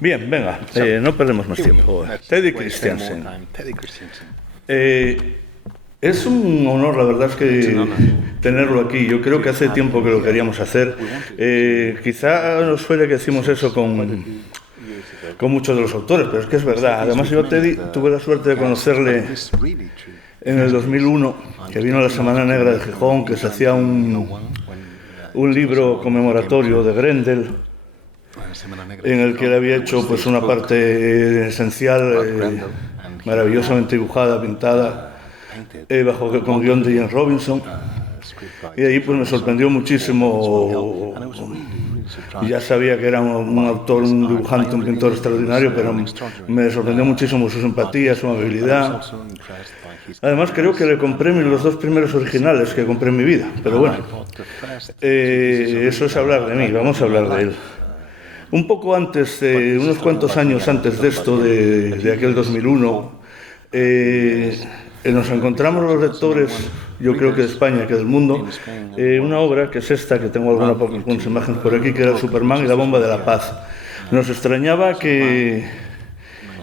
Bien, venga, no perdemos más tiempo. Teddy Christiansen. Es un honor, la verdad es que tenerlo aquí. Yo creo que hace tiempo que lo queríamos hacer. Quizá nos suele que decimos eso con muchos de los autores, pero es que es verdad. Además, yo a Teddy tuve la suerte de conocerle en el 2001, que vino a la Semana Negra de Gijón, que se hacía un libro conmemoratorio de Grendel, en el que él había hecho pues una parte esencial, maravillosamente dibujada, pintada, con guión de Ian Robinson. Y ahí pues me sorprendió muchísimo. Ya sabía que era un autor, un dibujante, un pintor extraordinario, pero me sorprendió muchísimo su simpatía, su amabilidad. Además, creo que le compré los 2 primeros originales que compré en mi vida. Pero bueno, eso es hablar de mí, vamos a hablar de él. Un poco antes, unos cuantos años antes de esto, de aquel 2001, nos encontramos los lectores, yo creo que de España, que del mundo, una obra que es esta, que tengo algunas imágenes por aquí, que era Superman y la bomba de la paz. Nos extrañaba que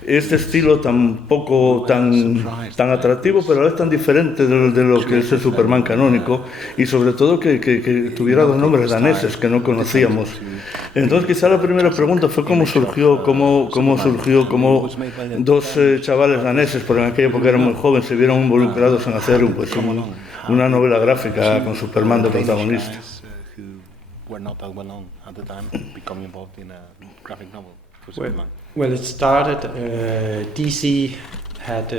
este estilo tan atractivo, pero a la vez tan diferente de lo que es el Superman canónico, y sobre todo que tuviera 2 nombres daneses que no conocíamos. Entonces quizá la primera pregunta fue cómo surgió, cómo 2 chavales daneses, porque en aquella época eran muy jóvenes, se vieron involucrados en hacer una novela gráfica con Superman de protagonista. Well, it started. DC had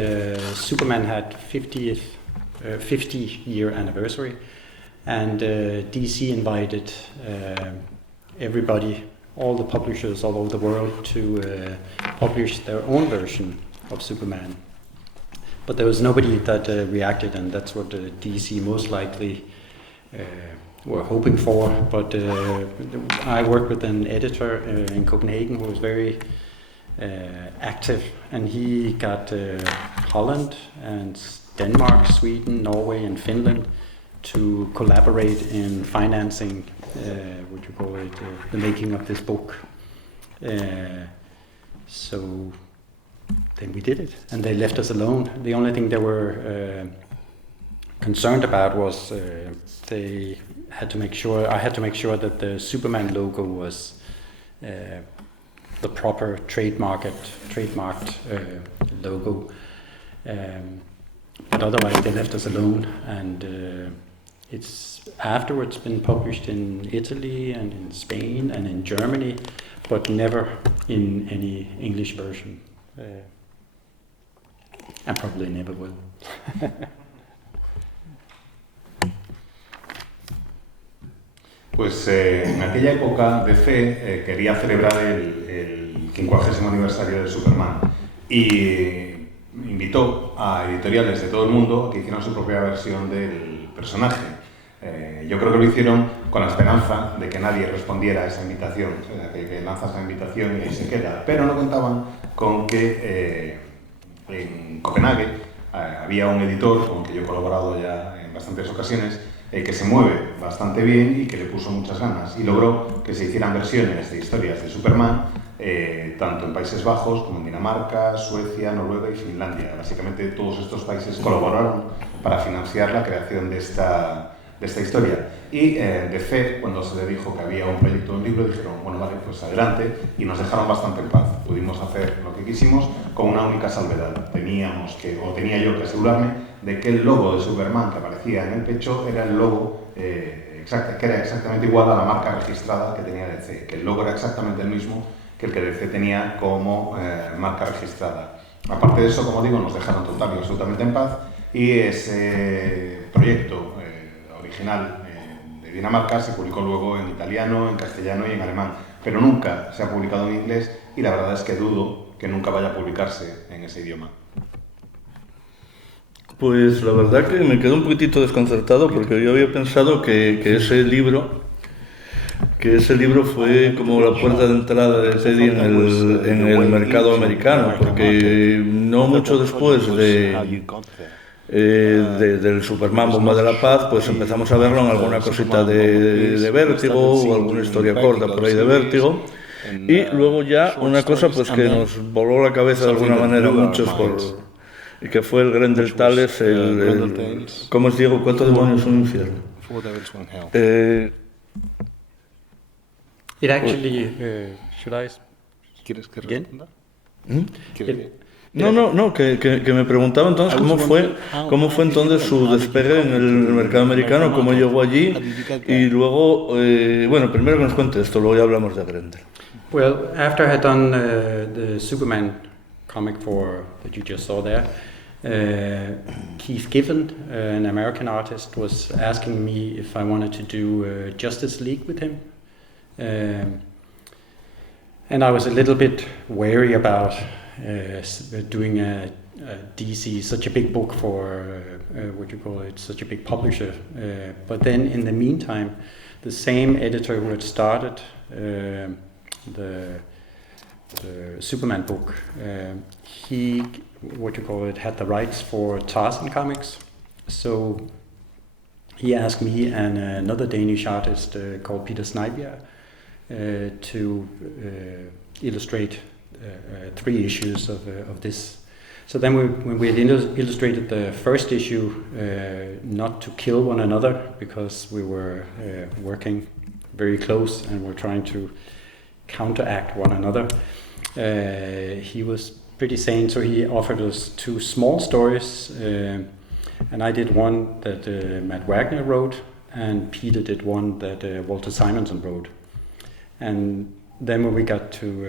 Superman had 50-year anniversary, and DC invited everybody, all the publishers all over the world, to publish their own version of Superman. But there was nobody that reacted, and that's what DC most likely were hoping for. But I worked with an editor in Copenhagen who was very active, and he got Holland and Denmark, Sweden, Norway, and Finland to collaborate in financing, the making of this book. So then we did it, and they left us alone. The only thing they were concerned about was I had to make sure that the Superman logo was the proper trademarked logo, but otherwise they left us alone, and it's afterwards been published in Italy and in Spain and in Germany, but never in any English version, and probably never will. Pues en aquella época DC quería celebrar el 50º aniversario de Superman y invitó a editoriales de todo el mundo a que hicieran su propia versión del personaje. Yo creo que lo hicieron con la esperanza de que nadie respondiera a esa invitación, o sea, que lanzas la invitación y ahí se queda, pero no contaban con que en Copenhague había un editor con el que yo he colaborado ya en bastantes ocasiones, que se mueve bastante bien y que le puso muchas ganas y logró que se hicieran versiones de historias de Superman tanto en Países Bajos como en Dinamarca, Suecia, Noruega y Finlandia. Básicamente todos estos países colaboraron para financiar la creación de esta historia. Y DC, cuando se le dijo que había un proyecto de un libro, dijeron, bueno, vale, pues adelante, y nos dejaron bastante en paz. Pudimos hacer lo que quisimos con una única salvedad. Tenía yo que asegurarme de que el logo de Superman que aparecía en el pecho era el logo que era exactamente igual a la marca registrada que tenía DC, que el logo era exactamente el mismo que el que DC tenía como marca registrada. Aparte de eso, como digo, nos dejaron total y absolutamente en paz, y ese proyecto original de Dinamarca se publicó luego en italiano, en castellano y en alemán, pero nunca se ha publicado en inglés, y la verdad es que dudo que nunca vaya a publicarse en ese idioma. Pues la verdad que me quedo un poquitito desconcertado, porque yo había pensado que ese libro fue como la puerta de entrada de Teddy en el mercado americano, porque no mucho después del Superman Bomba de la Paz, pues empezamos a verlo en alguna cosita de Vértigo, o alguna historia corta por ahí de Vértigo, Y luego ya una cosa pues que nos voló la cabeza de alguna manera a muchos y que fue el Grendel Tales, ¿cómo es, Diego? ¿Cuántos demonios son un infierno? It actually, should I ¿Quieres que again? responda? No, que me preguntaba entonces cómo fue entonces su despegue en el mercado americano, cómo llegó allí, y luego, bueno, primero que nos cuente esto, luego ya hablamos de Grendel. Well, after I had done the Superman comic that you just saw there, Keith Giffen, an American artist, was asking me if I wanted to do Justice League with him. And I was a little bit wary about doing a DC, such a big book for such a big publisher. But then in the meantime, the same editor who had started the Superman book, he had the rights for Tarzan comics. So he asked me and another Danish artist called Peter Snijbjerg to illustrate 3 issues of this. So then when we had illustrated the first issue, not to kill one another, because we were working very close and were trying to counteract one another, he was pretty sane, so he offered us 2 small stories, and I did one that Matt Wagner wrote, and Peter did one that Walter Simonson wrote. And then when we got to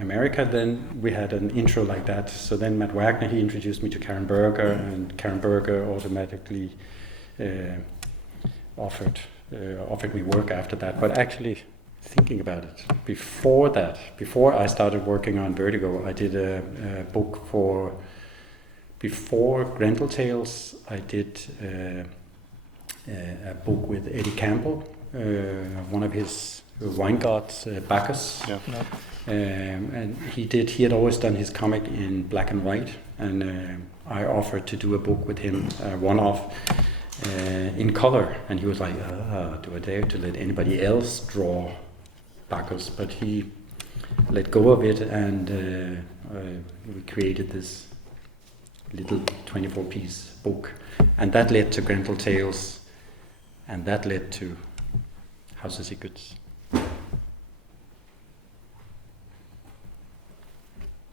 America, then we had an intro like that. So then Matt Wagner, he introduced me to Karen Berger, and Karen Berger automatically offered me work after that. But actually, thinking about it, before I started working on Vertigo, I did a book before Grendel Tales, I did a book with Eddie Campbell, one of his wine gods, Bacchus. Yeah. And he had always done his comic in black and white, and I offered to do a book with him, one-off, in color, and he was like, do I dare to let anybody else draw Bacchus? But he let go of it, and we created this little 24-piece book, and that led to Grendel Tales, and that led to House of Secrets.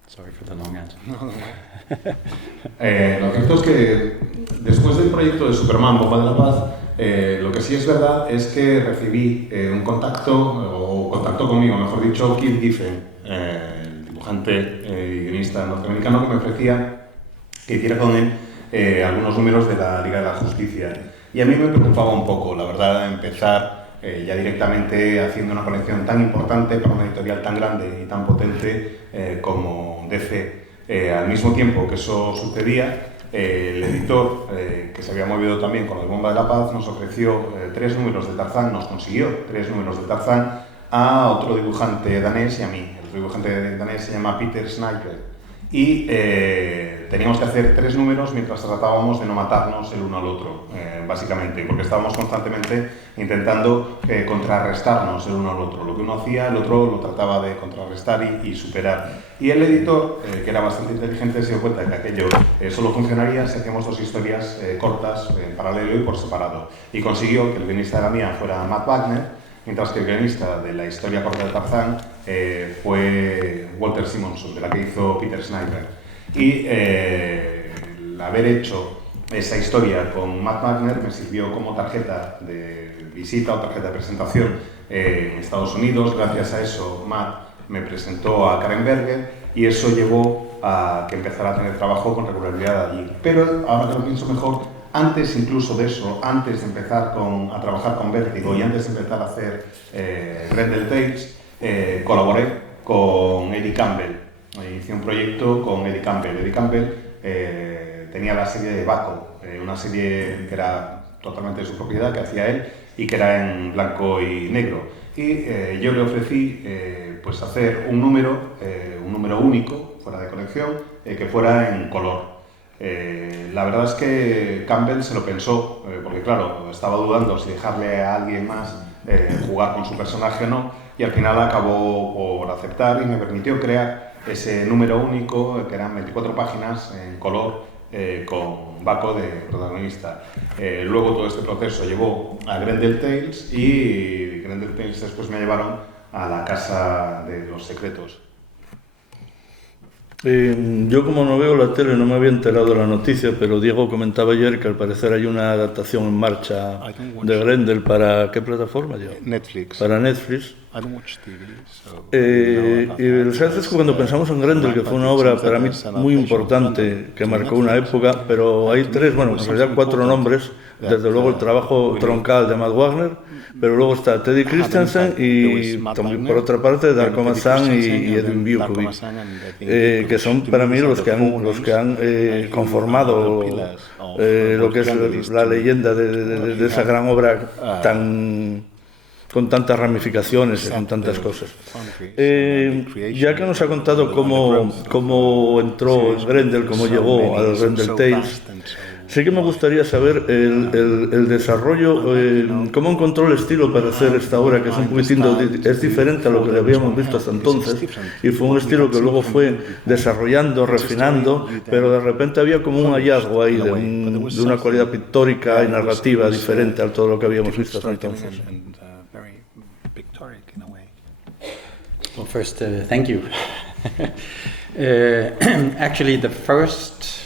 Sorry for the long answer. Lo cierto es que después del proyecto de Superman, Bomba de la Paz, lo que sí es verdad es que recibí un contacto conmigo, mejor dicho, Keith Giffen, el dibujante y guionista norteamericano, que me ofrecía que hiciera con él algunos números de la Liga de la Justicia. Y a mí me preocupaba un poco, la verdad, empezar ya directamente haciendo una colección tan importante para una editorial tan grande y tan potente como DC. Al mismo tiempo que eso sucedía, el editor, que se había movido también con el Bomba de la Paz, nos ofreció 3 números de Tarzán, nos consiguió 3 números de Tarzán a otro dibujante danés y a mí. El otro dibujante danés se llama Peter Snijbjerg. Y teníamos que hacer 3 números mientras tratábamos de no matarnos el uno al otro, básicamente, porque estábamos constantemente intentando contrarrestarnos el uno al otro. Lo que uno hacía, el otro lo trataba de contrarrestar y superar. Y el editor, que era bastante inteligente, se dio cuenta de que aquello solo funcionaría si hacíamos 2 historias cortas, en paralelo y por separado. Y consiguió que el guionista de la mía fuera Matt Wagner, mientras que el guionista de la historia corta de Tarzán fue Walter Simonson, de la que hizo Peter Snijbjerg. Y el haber hecho esa historia con Matt Wagner me sirvió como tarjeta de visita o tarjeta de presentación en Estados Unidos. Gracias a eso, Matt me presentó a Karen Berger y eso llevó a que empezara a tener trabajo con regularidad allí. Pero ahora que lo pienso mejor, antes incluso de eso, antes de empezar a trabajar con Vértigo y antes de empezar a hacer Grendel Tales, colaboré con Eddie Campbell. Hice un proyecto con Eddie Campbell. Eddie Campbell tenía la serie de Baco, una serie que era totalmente de su propiedad, que hacía él y que era en blanco y negro. Y yo le ofrecí pues hacer un número único, fuera de colección, que fuera en color. La verdad es que Campbell se lo pensó, porque claro, estaba dudando si dejarle a alguien más jugar con su personaje o no, y al final acabó por aceptar y me permitió crear ese número único, que eran 24 páginas en color, con Baco de protagonista. Luego todo este proceso llevó a Grendel Tales y Grendel Tales después me llevaron a la Casa de los Secretos. Yo como no veo la tele no me había enterado de la noticia, pero Diego comentaba ayer que al parecer hay una adaptación en marcha de Grendel para ¿qué plataforma ya? Netflix. Para Netflix. I don't watch TV, so Y el caso es que cuando pensamos en Grendel, que fue una obra para mí muy importante, que marcó una época, pero hay tres, bueno, en realidad 4 nombres, desde luego el trabajo troncal de Matt Wagner, pero luego está Teddy Christensen y también por otra parte Darko Masan y Edwin Bukowicz, que son para mí los que han conformado lo que es la leyenda de esa gran obra con tantas ramificaciones y con tantas cosas. Ya que nos ha contado cómo entró en Grendel, cómo llegó al Grendel Tales, sí que me gustaría saber el desarrollo, cómo encontró el estilo para hacer esta obra, que es un poquitín es diferente a lo que le habíamos visto hasta entonces, y fue un estilo que luego fue desarrollando, refinando, pero de repente había como un hallazgo ahí de una cualidad pictórica y narrativa diferente a todo lo que habíamos visto hasta entonces. Well, first, thank you. Actually, the first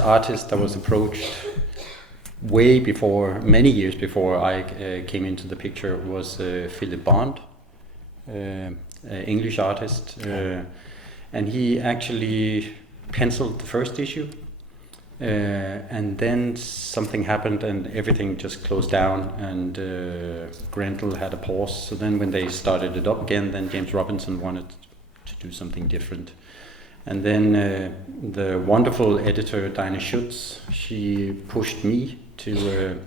artist that was approached way before, many years before I came into the picture, was Philip Bond, English artist, and he actually penciled the first issue. And then something happened and everything just closed down, and Grendel had a pause. So then when they started it up again, then James Robinson wanted to do something different. And then the wonderful editor Diana Schutz, she pushed me to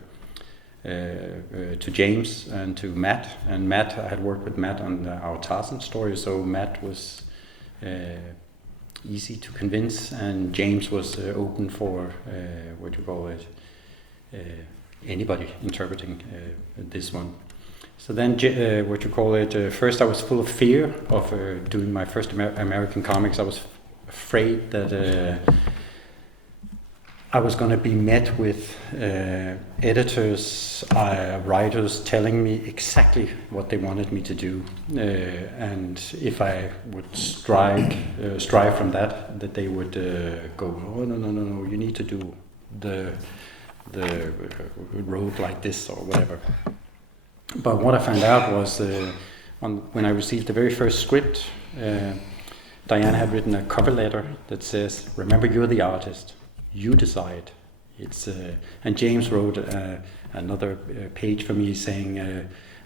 James and to Matt. And Matt, I had worked with Matt on our Tarzan story, so Matt was easy to convince, and James was open for anybody interpreting this one. So then first I was full of fear of doing my first American comics. I was afraid that I was going to be met with editors, writers telling me exactly what they wanted me to do, and if I would strive from that they would go, oh no, you need to do the road like this or whatever. But what I found out was when I received the very first script, Diane had written a cover letter that says, "Remember, you're the artist. You decide." And James wrote another page for me saying,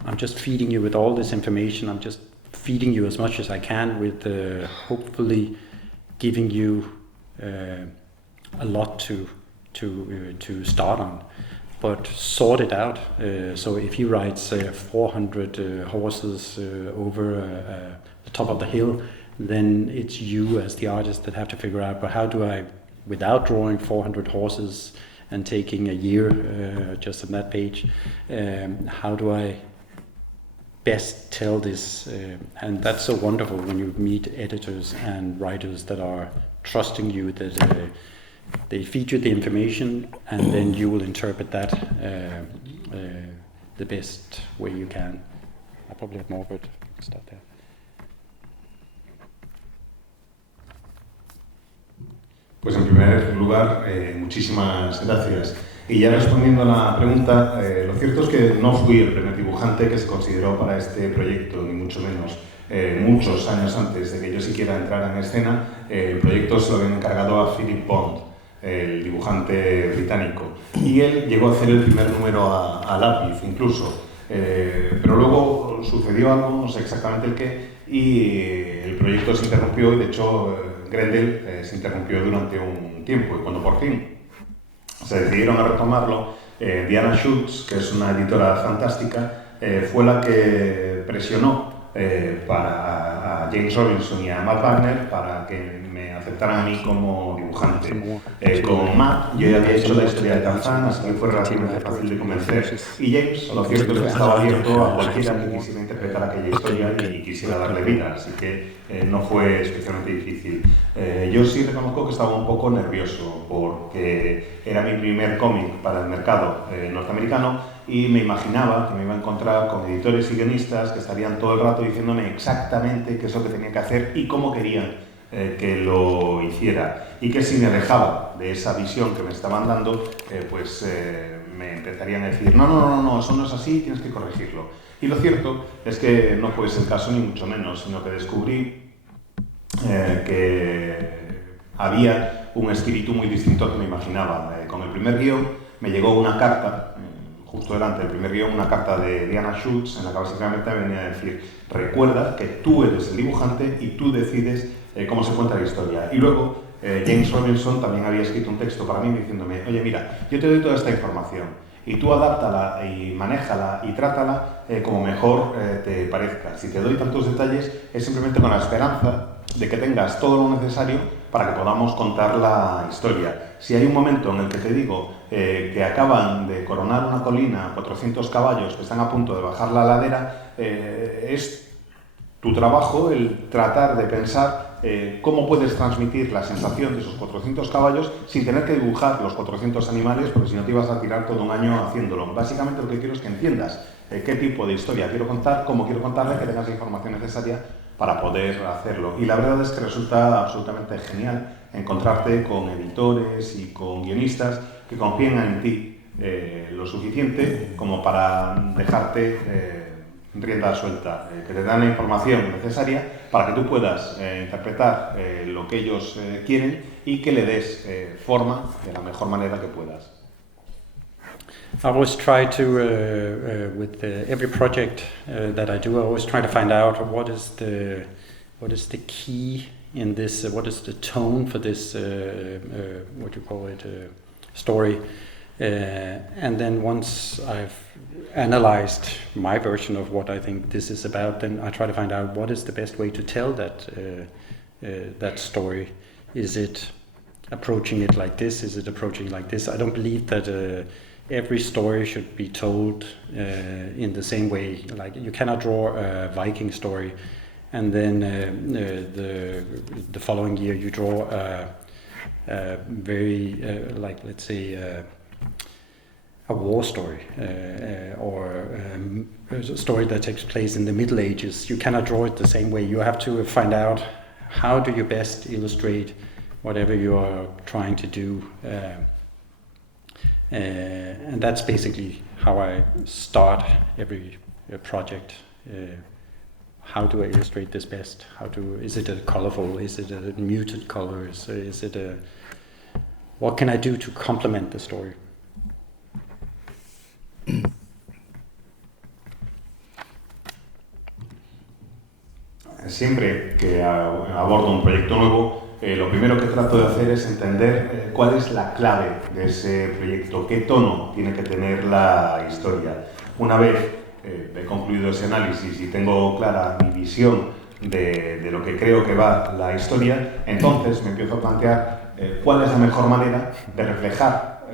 "I'm just feeding you with all this information. I'm just feeding you as much as I can with hopefully giving you a lot to start on, but sort it out. So if he writes 400 horses over the top of the hill, then it's you as the artist that have to figure out, but how do I, without drawing 400 horses and taking a year just on that page, how do I best tell this?" And that's so wonderful when you meet editors and writers that are trusting you, that they feed you the information and then you will interpret that the best way you can. I probably have more, but stop there. Pues en primer lugar, muchísimas gracias. Y ya respondiendo a la pregunta, lo cierto es que no fui el primer dibujante que se consideró para este proyecto, ni mucho menos. Muchos años antes de que yo siquiera entrara en escena, el proyecto se lo habían encargado a Philip Bond, el dibujante británico. Y él llegó a hacer el primer número a lápiz, incluso. Pero luego sucedió algo, no sé exactamente el qué, y el proyecto se interrumpió, y de hecho Grendel se interrumpió durante un tiempo, y cuando por fin se decidieron a retomarlo, Diana Schutz, que es una editora fantástica, fue la que presionó para a James Robinson y a Matt Wagner para que me aceptaran a mí como dibujante. Con Matt yo ya había hecho la historia de Tarzán, así que fue relativamente fácil de convencer. Y James, lo cierto es que estaba abierto a cualquiera que quisiera interpretar aquella historia y quisiera darle vida, así que no fue especialmente difícil. Yo sí reconozco que estaba un poco nervioso porque era mi primer cómic para el mercado norteamericano y me imaginaba que me iba a encontrar con editores y guionistas que estarían todo el rato diciéndome exactamente qué es lo que tenía que hacer y cómo querían que lo hiciera, y que si me alejaba de esa visión que me estaban dando, me empezarían a decir no, eso no es así, tienes que corregirlo. Y lo cierto es que no fue ese el caso, ni mucho menos, sino que descubrí que había un espíritu muy distinto al que me imaginaba. Con el primer guión me llegó una carta, justo delante del primer guión, una carta de Diana Schultz, en la que básicamente me venía a decir: recuerda que tú eres el dibujante y tú decides cómo se cuenta la historia. Y luego James Robinson también había escrito un texto para mí diciéndome: oye, mira, yo te doy toda esta información y tú adáptala y manéjala y trátala como mejor te parezca. Si te doy tantos detalles es simplemente con la esperanza de que tengas todo lo necesario para que podamos contar la historia. Si hay un momento en el que te digo que acaban de coronar una colina, 400 caballos que están a punto de bajar la ladera, es tu trabajo el tratar de pensar cómo puedes transmitir la sensación de esos 400 caballos sin tener que dibujar los 400 animales, porque si no te ibas a tirar todo un año haciéndolo. Básicamente lo que quiero es que entiendas qué tipo de historia quiero contar, cómo quiero contarla, que tengas la información necesaria para poder hacerlo. Y la verdad es que resulta absolutamente genial encontrarte con editores y con guionistas que confían en ti lo suficiente como para dejarte rienda suelta, que te dan la información necesaria para que tú puedas interpretar lo que ellos quieren y que le des forma de la mejor manera que puedas. I always try to, with every project that I do, I always try to find out what is the key in this, what is the tone for this, what you call it, story. And then once I've analyzed my version of what I think this is about, then I try to find out what is the best way to tell that story. Is it approaching it like this? Is it approaching like this? I don't believe that every story should be told in the same way. Like, you cannot draw a Viking story and then the following year you draw a very like, let's say, a war story or a story that takes place in the Middle Ages. You cannot draw it the same way. You have to find out how do you best illustrate whatever you are trying to do. And that's basically how I start every project. How do I illustrate this best? Is it a colorful? Is it a muted colors? Is it what can I do to complement the story? Siempre que abordo un proyecto nuevo, lo primero que trato de hacer es entender cuál es la clave de ese proyecto, qué tono tiene que tener la historia. Una vez he concluido ese análisis y tengo clara mi visión de lo que creo que va la historia, entonces me empiezo a plantear cuál es la mejor manera de reflejar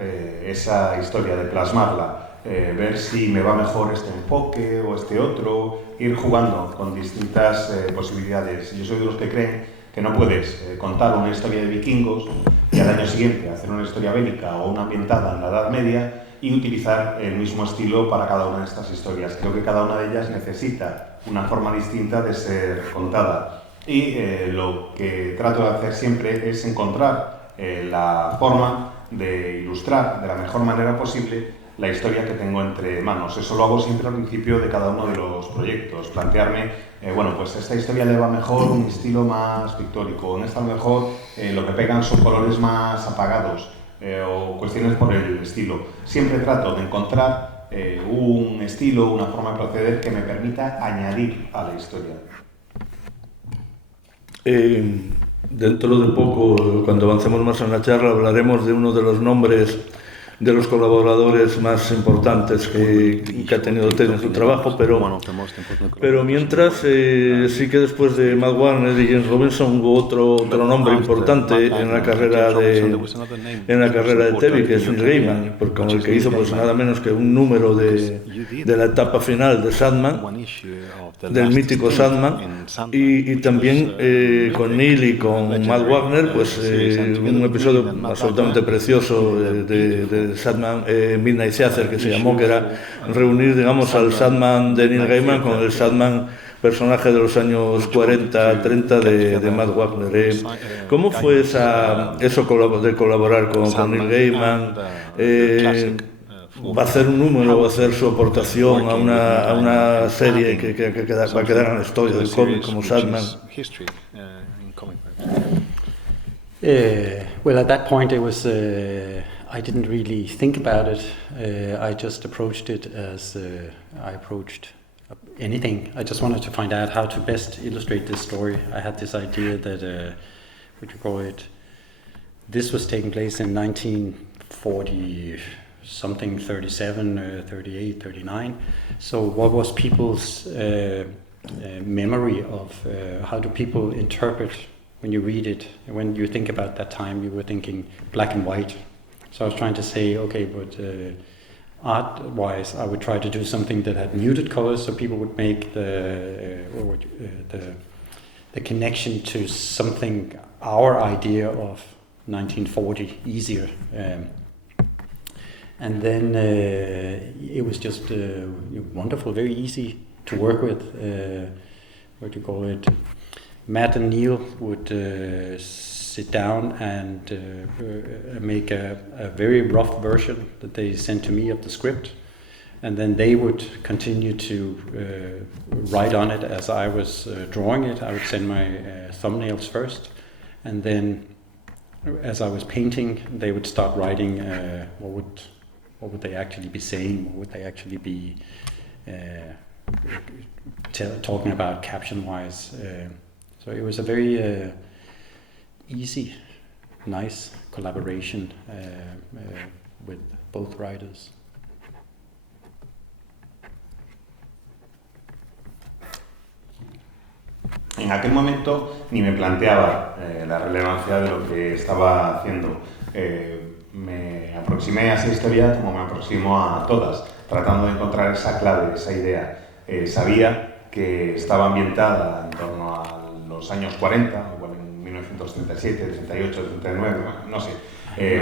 esa historia, de plasmarla. Ver si me va mejor este enfoque o este otro, ir jugando con distintas posibilidades. Yo soy de los que creen que no puedes contar una historia de vikingos y al año siguiente hacer una historia bélica o una ambientada en la Edad Media y utilizar el mismo estilo para cada una de estas historias. Creo que cada una de ellas necesita una forma distinta de ser contada. Y lo que trato de hacer siempre es encontrar la forma de ilustrar de la mejor manera posible la historia que tengo entre manos. Eso lo hago siempre al principio de cada uno de los proyectos. Plantearme, bueno, pues a esta historia le va mejor un estilo más pictórico, en esta a lo mejor lo que pegan son colores más apagados o cuestiones por el estilo. Siempre trato de encontrar un estilo, una forma de proceder que me permita añadir a la historia. Dentro de poco, cuando avancemos más en la charla, hablaremos de uno de los nombres de los colaboradores más importantes que ha tenido Ted en su trabajo, pero mientras sí que después de Matt Wagner y James Robinson hubo otro nombre importante en la carrera de Tevi, que es Neil Gaiman, con el que hizo pues nada menos que un número de la etapa final de Sandman, del mítico Sandman, y también con Neil y con Matt Wagner, pues un episodio absolutamente precioso de Sandman, Midnight Theater, que se llamó, que era reunir, digamos, al Sandman de Neil Gaiman con el Sandman, personaje de los años 40-30 de Matt Wagner. ¿Cómo fue eso de colaborar con Neil Gaiman? ¿Va a hacer un número, va a hacer su aportación a una serie que va a quedar en la historia del cómic como Sandman? Well, at that point, it was. I didn't really think about it. I just approached it as I approached anything. I just wanted to find out how to best illustrate this story. I had this idea that, this was taking place in 1940 something, 37, 38, 39. So what was people's memory of, how do people interpret when you read it? When you think about that time, you were thinking black and white. So I was trying to say, okay, but art-wise, I would try to do something that had muted colors, so people would make the connection to something, our idea of 1940 easier. And then it was just wonderful, very easy to work with. Matt and Neil would sit down and make a very rough version that they sent to me of the script, and then they would continue to write on it as I was drawing it. I would send my thumbnails first, and then as I was painting, they would start writing what would they actually be saying, what would they actually be talking about caption-wise. So it was a very easy, nice collaboration with both writers. En aquel momento ni me planteaba la relevancia de lo que estaba haciendo. Me aproximé a esa historia como me aproximo a todas, tratando de encontrar esa clave, esa idea. Sabía que estaba ambientada en torno a los años 40, igual en 1937, 38, 39, no sé,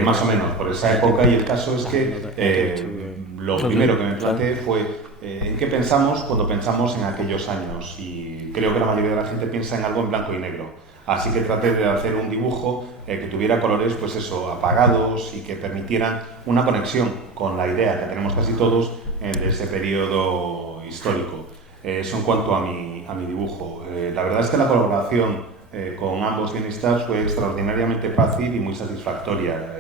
más o menos por esa época, y el caso es que lo primero que me planteé fue en qué pensamos cuando pensamos en aquellos años, y creo que la mayoría de la gente piensa en algo en blanco y negro. Así que traté de hacer un dibujo que tuviera colores, pues eso, apagados y que permitieran una conexión con la idea que tenemos casi todos de ese periodo histórico. Eso en cuanto a mi dibujo. La verdad es que la colaboración con ambos guionistas fue extraordinariamente fácil y muy satisfactoria.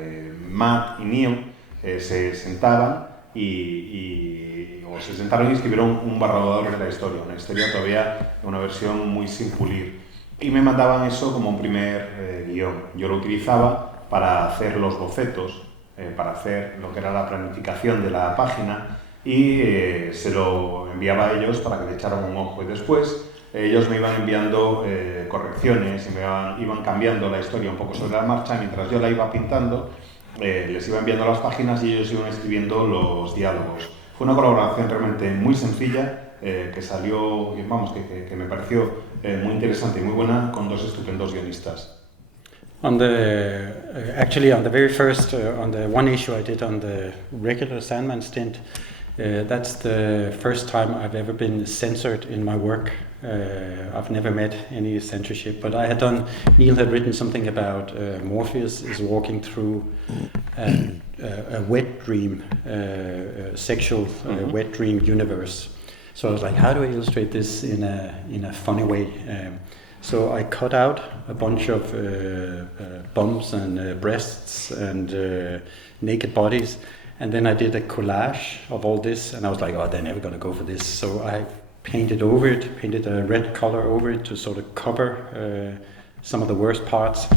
Matt y Neil se sentaron y escribieron un borrador de la historia, una historia todavía en una versión muy sin pulir. Y me mandaban eso como un primer guión. Yo lo utilizaba para hacer los bocetos, para hacer lo que era la planificación de la página, y se lo enviaba a ellos para que le echaran un ojo. Y después ellos me iban enviando correcciones y me iban cambiando la historia un poco sobre la marcha. Mientras yo la iba pintando, les iba enviando las páginas y ellos iban escribiendo los diálogos. Fue una colaboración realmente muy sencilla, que salió, vamos, que me pareció muy interesante y muy buena, con dos estupendos guionistas. On the very first, on the one issue I did on the regular Sandman stint, that's the first time I've ever been censored in my work. I've never met any censorship, but Neil had written something about Morpheus is walking through a wet dream, sexual wet dream universe. So I was like, how do I illustrate this in a funny way? So I cut out a bunch of bums and breasts and naked bodies, and then I did a collage of all this, and I was like, oh, they're never going to go for this. So I painted a red color over it to sort of cover some of the worst parts.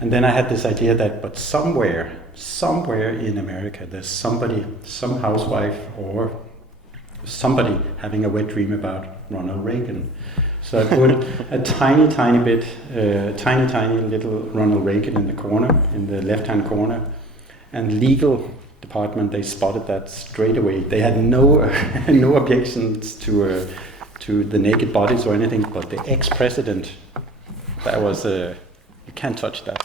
And then I had this idea that, but somewhere in America, there's somebody, some housewife or somebody having a wet dream about Ronald Reagan. So I put a tiny little Ronald Reagan in the corner, in the left-hand corner, and legal department, they spotted that straight away. They had no objections to the naked bodies or anything, but the ex-president, that was you can't touch that.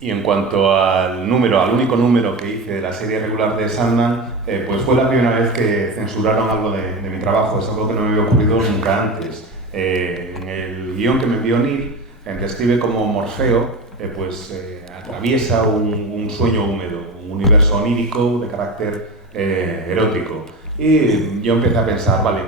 Y en cuanto al único número que hice de la serie regular de Sandman, pues fue la primera vez que censuraron algo de mi trabajo. Es algo que no me había ocurrido nunca antes. En el guión que me envió Neil, en que escribe como Morfeo, atraviesa un sueño húmedo, un universo onírico de carácter erótico. Y yo empecé a pensar, vale,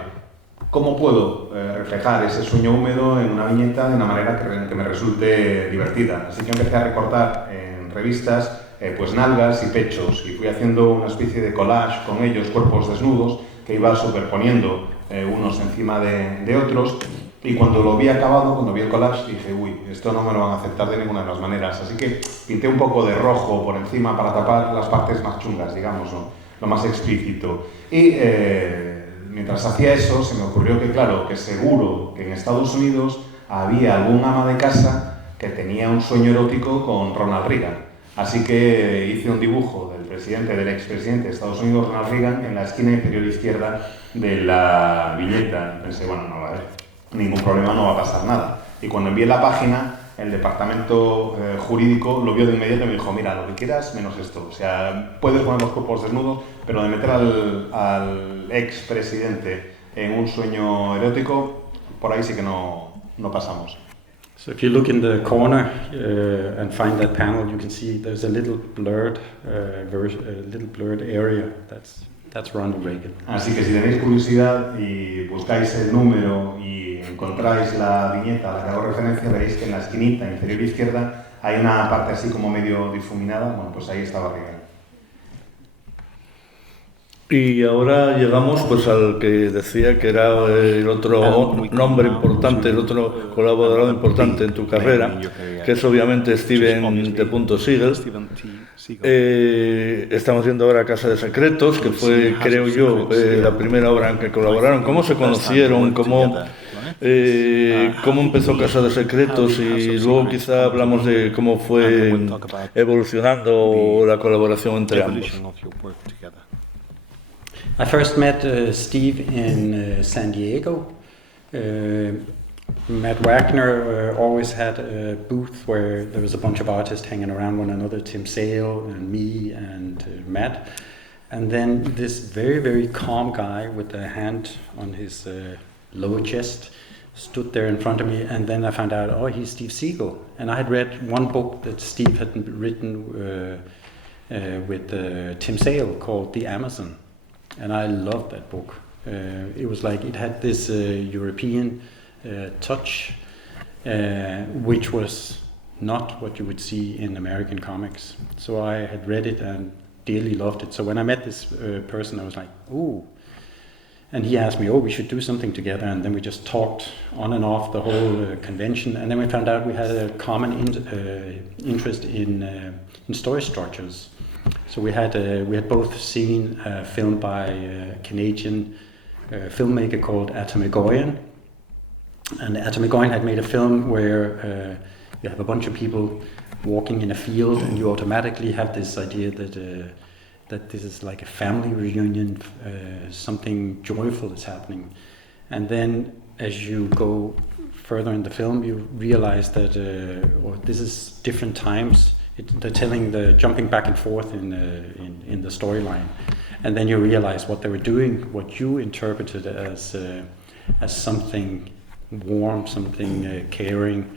¿cómo puedo reflejar ese sueño húmedo en una viñeta de una manera que me resulte divertida? Así que empecé a recortar en revistas pues nalgas y pechos, y fui haciendo una especie de collage con ellos, cuerpos desnudos, que iba superponiendo unos encima de otros. Y cuando lo vi acabado, cuando vi el collage, dije, uy, esto no me lo van a aceptar de ninguna de las maneras. Así que pinté un poco de rojo por encima para tapar las partes más chungas, digamos, ¿no? Lo más explícito. Y mientras hacía eso, se me ocurrió que, claro, que seguro que en Estados Unidos había algún ama de casa que tenía un sueño erótico con Ronald Reagan. Así que hice un dibujo del expresidente de Estados Unidos, Ronald Reagan, en la esquina inferior izquierda de la viñeta. Y pensé, bueno, no va a haber ningún problema, no va a pasar nada. Y cuando envié la página, el departamento jurídico lo vio de inmediato y me dijo, mira, lo que quieras menos esto. O sea, puedes poner los cuerpos desnudos, pero de meter al expresidente en un sueño erótico, por ahí sí que no pasamos. So if you look in the corner and find that panel, you can see there's a little blurred area. That's Ronald Reagan. Así que si tenéis curiosidad y buscáis el número y encontráis la viñeta a la que hago referencia, veréis que en la esquinita inferior izquierda hay una parte así como medio difuminada. Bueno, pues ahí estaba Reagan. Y ahora llegamos pues al que decía que era el otro nombre importante, el otro colaborador importante en tu carrera, que es obviamente Steven T. Seagal. Estamos viendo ahora Casa de Secretos, que fue, creo yo, la primera obra en que colaboraron. ¿Cómo se conocieron? ¿Cómo empezó Casa de Secretos? Y luego quizá hablamos de cómo fue evolucionando la colaboración entre ambos. I first met Steve in San Diego. Matt Wagner always had a booth where there was a bunch of artists hanging around one another, Tim Sale and me and Matt. And then this very, very calm guy with a hand on his lower chest stood there in front of me, and then I found out, oh, he's Steve Seagal. And I had read one book that Steve had written with Tim Sale called The Amazon. And I loved that book. It was like it had this European touch, which was not what you would see in American comics. So I had read it and dearly loved it. So when I met this person, I was like, ooh. And he asked me, oh, we should do something together. And then we just talked on and off the whole convention. And then we found out we had a common interest in story structures. So we had both seen a film by a Canadian filmmaker called Atom Egoyan. And Atom Egoyan had made a film where you have a bunch of people walking in a field, and you automatically have this idea that this is like a family reunion, something joyful is happening. And then as you go further in the film, you realize that this is different times. They're jumping back and forth in the storyline, and then you realize what they were doing, what you interpreted as something warm, something caring,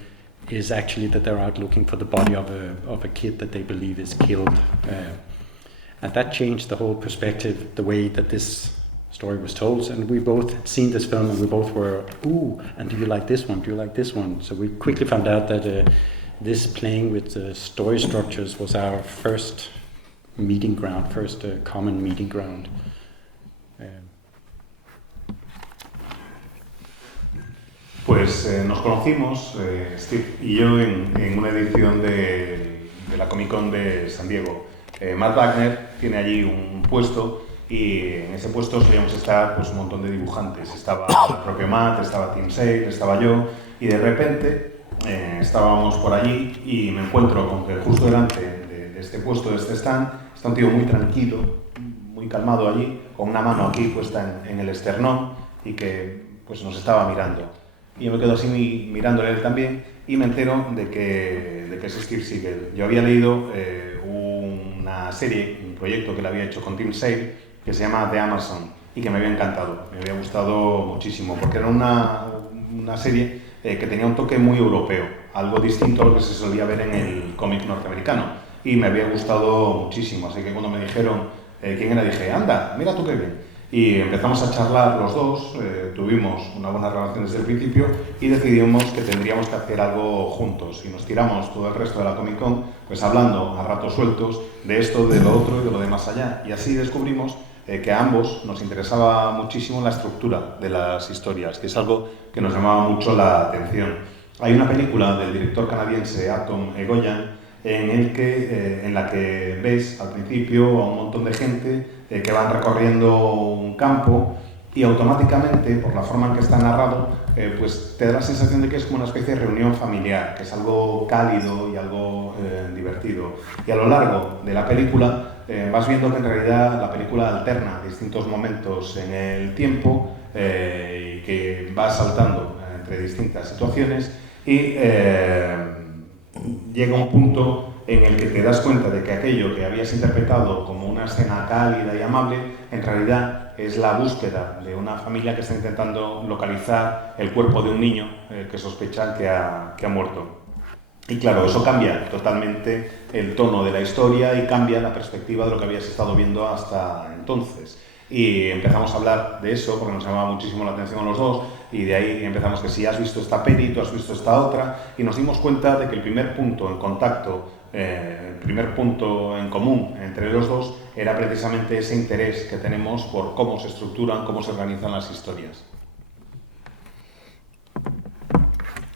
is actually that they're out looking for the body of a kid that they believe is killed, and that changed the whole perspective, the way that this story was told. And we both had seen this film, and we both were, ooh, and do you like this one? Do you like this one? So we quickly found out that. This playing with the story structures was our first meeting ground, first common meeting ground. Pues nos conocimos, Steve y yo, en una edición de la Comic Con de San Diego. Matt Wagner tiene allí un puesto y en ese puesto solíamos estar pues, un montón de dibujantes. Estaba el propio Matt, estaba Tim Sale, estaba yo y de repente estábamos por allí y me encuentro con que justo delante de este puesto, de este stand, está un tío muy tranquilo, muy calmado allí, con una mano aquí puesta en el esternón y que pues, nos estaba mirando. Y yo me quedo así mirándole a él también y me entero de que es Steve Siegel. Yo había leído una serie, un proyecto que le había hecho con Tim Sale que se llama The Amazon y que me había encantado, me había gustado muchísimo porque era una serie que tenía un toque muy europeo, algo distinto a lo que se solía ver en el cómic norteamericano y me había gustado muchísimo, así que cuando me dijeron quién era dije, anda, mira tú qué bien. Y empezamos a charlar los dos, tuvimos una buena relación desde el principio y decidimos que tendríamos que hacer algo juntos. Y nos tiramos todo el resto de la Comic Con pues hablando a ratos sueltos de esto, de lo otro y de lo de más allá. Y así descubrimos que a ambos nos interesaba muchísimo la estructura de las historias, que es algo que nos llamaba mucho la atención. Hay una película del director canadiense Atom Egoyan en la que ves al principio a un montón de gente que van recorriendo un campo y automáticamente, por la forma en que está narrado, pues te da la sensación de que es como una especie de reunión familiar, que es algo cálido y algo divertido. Y a lo largo de la película vas viendo que en realidad la película alterna distintos momentos en el tiempo y que va saltando entre distintas situaciones y llega un punto en el que te das cuenta de que aquello que habías interpretado como una escena cálida y amable, en realidad es la búsqueda de una familia que está intentando localizar el cuerpo de un niño que sospechan que ha muerto. Y claro, eso cambia totalmente el tono de la historia y cambia la perspectiva de lo que habías estado viendo hasta entonces. Y empezamos a hablar de eso porque nos llamaba muchísimo la atención a los dos y de ahí empezamos que si has visto esta peli, tú has visto esta otra y nos dimos cuenta de que el primer punto en contacto, el primer punto en común entre los dos era precisamente ese interés que tenemos por cómo se estructuran, cómo se organizan las historias.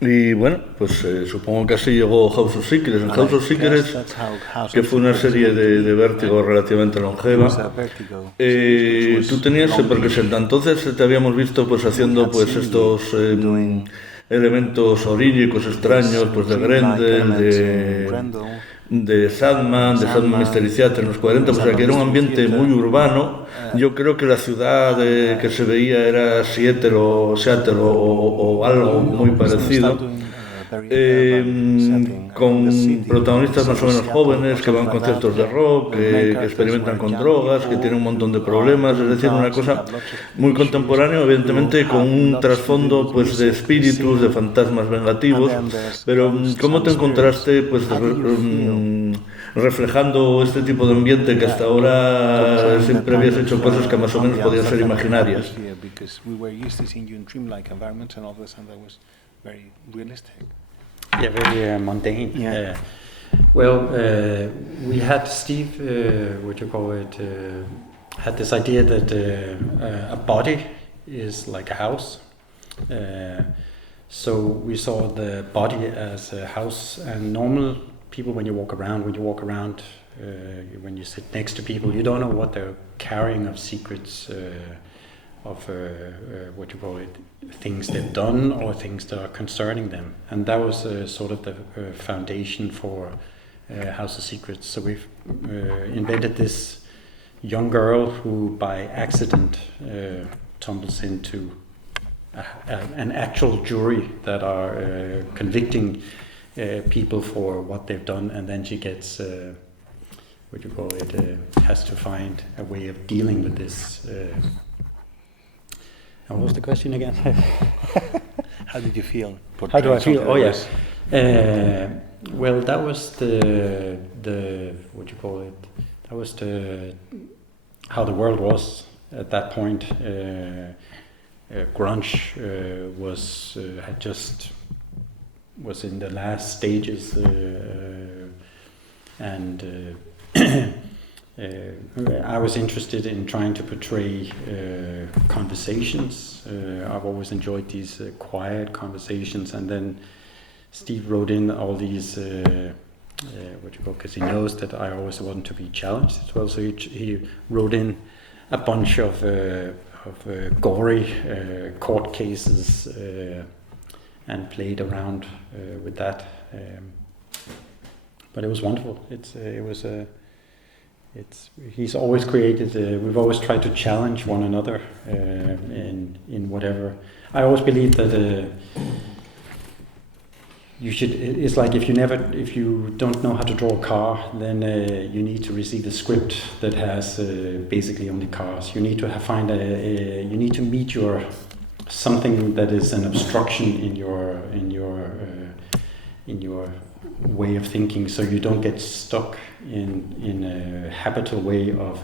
Y bueno, pues supongo que así llegó House of Secrets. En House of Secrets, que fue una serie de Vértigo relativamente longeva, tú tenías, porque entonces te habíamos visto pues haciendo pues estos elementos oríricos extraños, pues de Grendel, de Sandman Mystery Theater en los 40, pues aquí era un ambiente muy urbano. Yo creo que la ciudad que se veía era Seattle o algo muy parecido, con protagonistas más o menos jóvenes que van a conciertos de rock, que experimentan con drogas, que tienen un montón de problemas, es decir, una cosa muy contemporánea, evidentemente con un trasfondo pues de espíritus, de fantasmas vengativos, pero ¿cómo te encontraste pues reflejando este tipo de ambiente que hasta ahora siempre habías hecho cosas que más o menos podían ser imaginarias? Yeah, very mundane. Yeah. We had Steve, had this idea that a body is like a house. So we saw the body as a house, and normal people, when you walk around, when you sit next to people, you don't know what they're carrying of secrets, things they've done or things that are concerning them. And that was sort of the foundation for House of Secrets. So we've invented this young girl who by accident tumbles into an actual jury that are convicting people for what they've done, and then she gets has to find a way of dealing with this. What was the question again? How did you feel? How do I feel? Oh yes. Well, that was the That was how the world was at that point. Grunge was in the last stages, and I was interested in trying to portray conversations. I've always enjoyed these quiet conversations, and then Steve wrote in all these because he knows that I always want to be challenged as well. So he wrote in a bunch of gory court cases and played around with that. But it was wonderful. He's always created. We've always tried to challenge one another in whatever. I always believe that you should. It's like if you don't know how to draw a car, then you need to receive a script that has basically only cars. You need to you need to meet something that is an obstruction in your way of thinking, so you don't get stuck in a habitual way of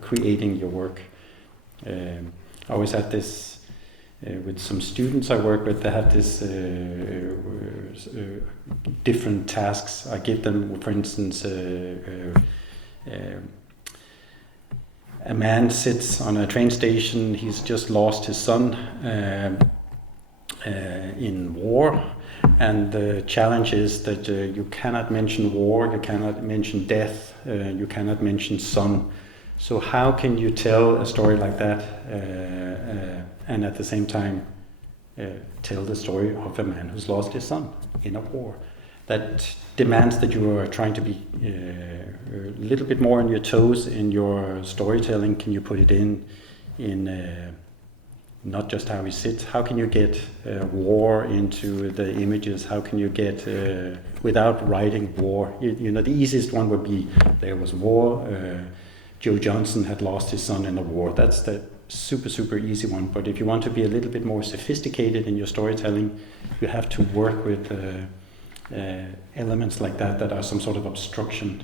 creating your work. I always had this with some students I work with. They have this different tasks. I give them, for instance, a man sits on a train station. He's just lost his son in war. And the challenge is that you cannot mention war, you cannot mention death, you cannot mention son. So how can you tell a story like that and at the same time tell the story of a man who's lost his son in a war? That demands that you are trying to be a little bit more on your toes in your storytelling. Can you put it in not just how he sits? How can you get war into the images? How can you get, without writing war? The easiest one would be there was war. Joe Johnson had lost his son in the war. That's the super, super easy one. But if you want to be a little bit more sophisticated in your storytelling, you have to work with elements like that are some sort of obstruction.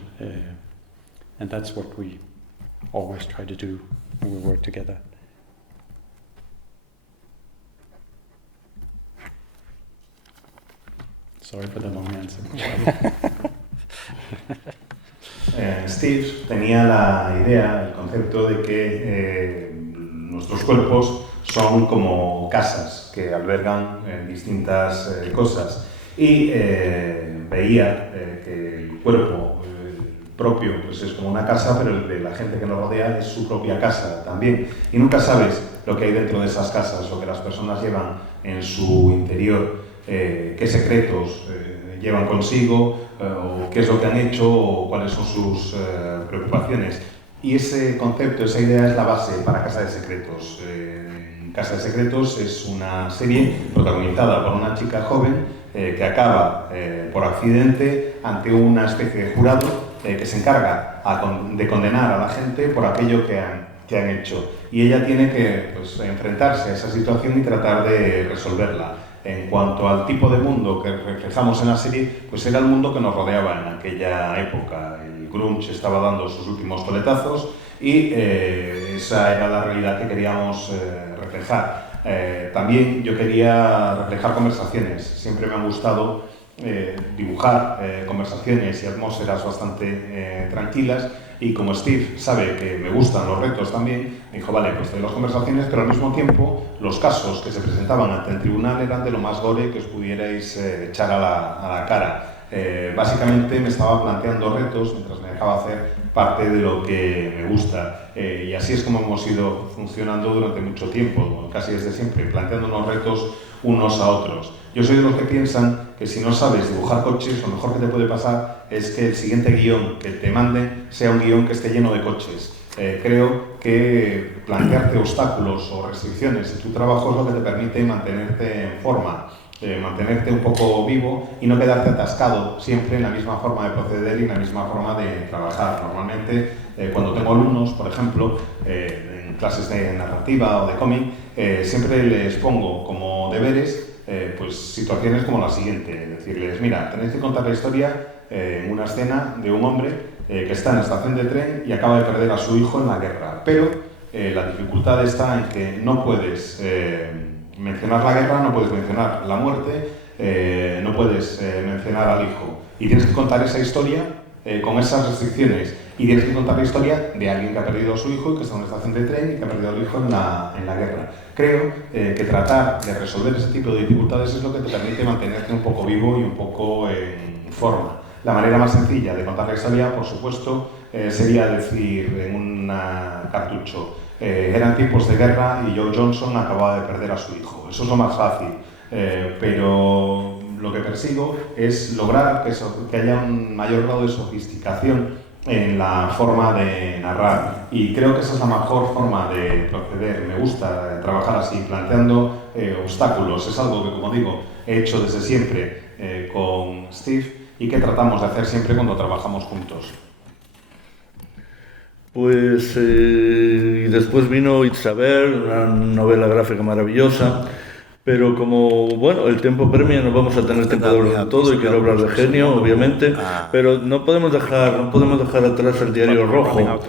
And that's what we always try to do when we work together. Sorry for the long answer. Steve tenía la idea, el concepto de que nuestros cuerpos son como casas que albergan distintas cosas, y veía que el cuerpo propio pues es como una casa, pero el de la gente que nos rodea es su propia casa también, y nunca sabes lo que hay dentro de esas casas, lo que las personas llevan en su interior. Qué secretos llevan consigo, o qué es lo que han hecho, o cuáles son sus preocupaciones. Y ese concepto, esa idea es la base para Casa de Secretos. Casa de Secretos es una serie protagonizada por una chica joven que acaba por accidente ante una especie de jurado que se encarga de condenar a la gente por aquello que han hecho. Y ella tiene que enfrentarse a esa situación y tratar de resolverla. En cuanto al tipo de mundo que reflejamos en la serie, pues era el mundo que nos rodeaba en aquella época. El grunge estaba dando sus últimos coletazos y esa era la realidad que queríamos reflejar. También yo quería reflejar conversaciones. Siempre me han gustado dibujar conversaciones y atmósferas bastante tranquilas. Y como Steve sabe que me gustan los retos también, me dijo, vale, pues de las conversaciones, pero al mismo tiempo los casos que se presentaban ante el tribunal eran de lo más gore que os pudierais echar a la cara. Básicamente me estaba planteando retos mientras me dejaba hacer parte de lo que me gusta. Y así es como hemos ido funcionando durante mucho tiempo, casi desde siempre, planteándonos retos unos a otros. Yo soy de los que piensan que si no sabes dibujar coches, lo mejor que te puede pasar es que el siguiente guión que te manden sea un guión que esté lleno de coches. Creo que plantearte obstáculos o restricciones en tu trabajo es lo que te permite mantenerte en forma, mantenerte un poco vivo y no quedarte atascado siempre en la misma forma de proceder y en la misma forma de trabajar. Normalmente, cuando tengo alumnos, por ejemplo, en clases de narrativa o de cómic, siempre les pongo como deberes pues situaciones como la siguiente, decirles, mira, tenéis que contar la historia en una escena de un hombre que está en la estación de tren y acaba de perder a su hijo en la guerra, pero la dificultad está en que no puedes mencionar la guerra, no puedes mencionar la muerte, no puedes mencionar al hijo, y tienes que contar esa historia con esas restricciones. Y tienes que contar la historia de alguien que ha perdido a su hijo y que está en una estación de tren y que ha perdido al hijo en la guerra. Creo que tratar de resolver ese tipo de dificultades es lo que te permite mantenerte un poco vivo y un poco en forma. La manera más sencilla de contar la historia, por supuesto, sería decir en un cartucho: eran tiempos de guerra y Joe Johnson acababa de perder a su hijo. Eso es lo más fácil, pero lo que persigo es lograr que haya un mayor grado de sofisticación en la forma de narrar, y creo que esa es la mejor forma de proceder. Me gusta trabajar así, planteando obstáculos. Es algo que, como digo, he hecho desde siempre con Steve y que tratamos de hacer siempre cuando trabajamos juntos. Pues y después vino Itzaber, una novela gráfica maravillosa, pero como, bueno, el tiempo premia, no vamos a tener tiempo de hablar de todo y quiero hablar de Genio, obviamente, pero no podemos dejar atrás el Diario Rojo,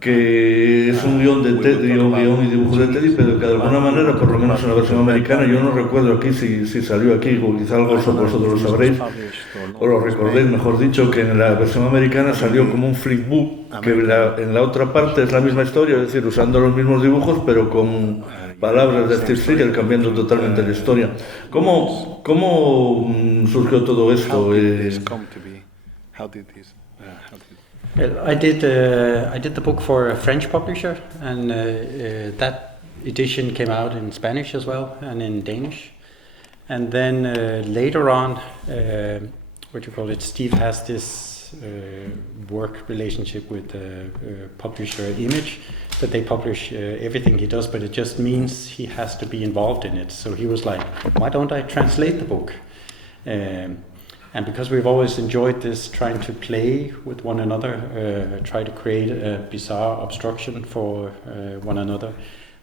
que es un guión y dibujo de Teddy, pero que de alguna manera, por lo menos en la versión americana, yo no recuerdo aquí si salió aquí, o quizá algo vosotros lo sabréis, o lo recordéis, mejor dicho, que en la versión americana salió como un flipbook, que en la otra parte es la misma historia, es decir, usando los mismos dibujos, pero con palabras de Steve Seagal, cambiando totalmente la historia. ¿Cómo surgió todo esto? Well, I did the book for a French publisher, and that edition came out in Spanish as well and in Danish. And then later on, Steve has this work relationship with the publisher Image, that they publish everything he does, but it just means he has to be involved in it. So he was like, why don't I translate the book? And because we've always enjoyed this, trying to play with one another, try to create a bizarre obstruction for one another,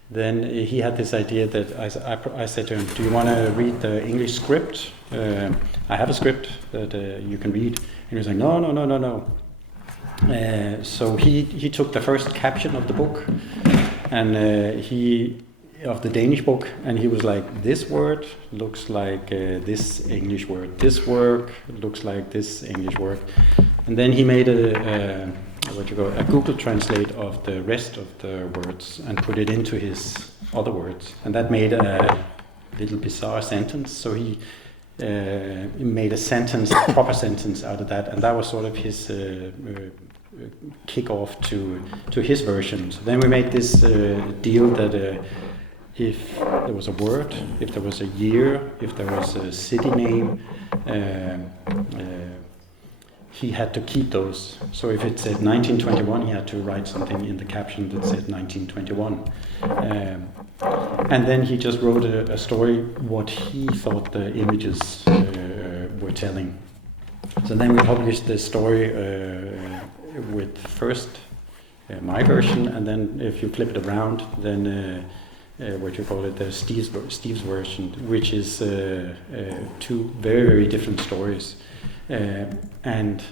then he had this idea that I said to him, do you want to read the English script? I have a script that you can read. And he was like, no. So he took the first caption of the book, and of the Danish book, and he was like, this word looks like this English word. This word looks like this English word. And then he made a Google Translate of the rest of the words and put it into his other words, and that made a little bizarre sentence. So he made a proper sentence out of that, and that was sort of his kick-off to his version. So then we made this deal that if there was a word, if there was a year, if there was a city name, he had to keep those. So if it said 1921, he had to write something in the caption that said 1921. And then he just wrote a story, what he thought the images were telling. So then we published the story with first my version, and then if you flip it around, then the Steve's version, which is two very, very different stories. And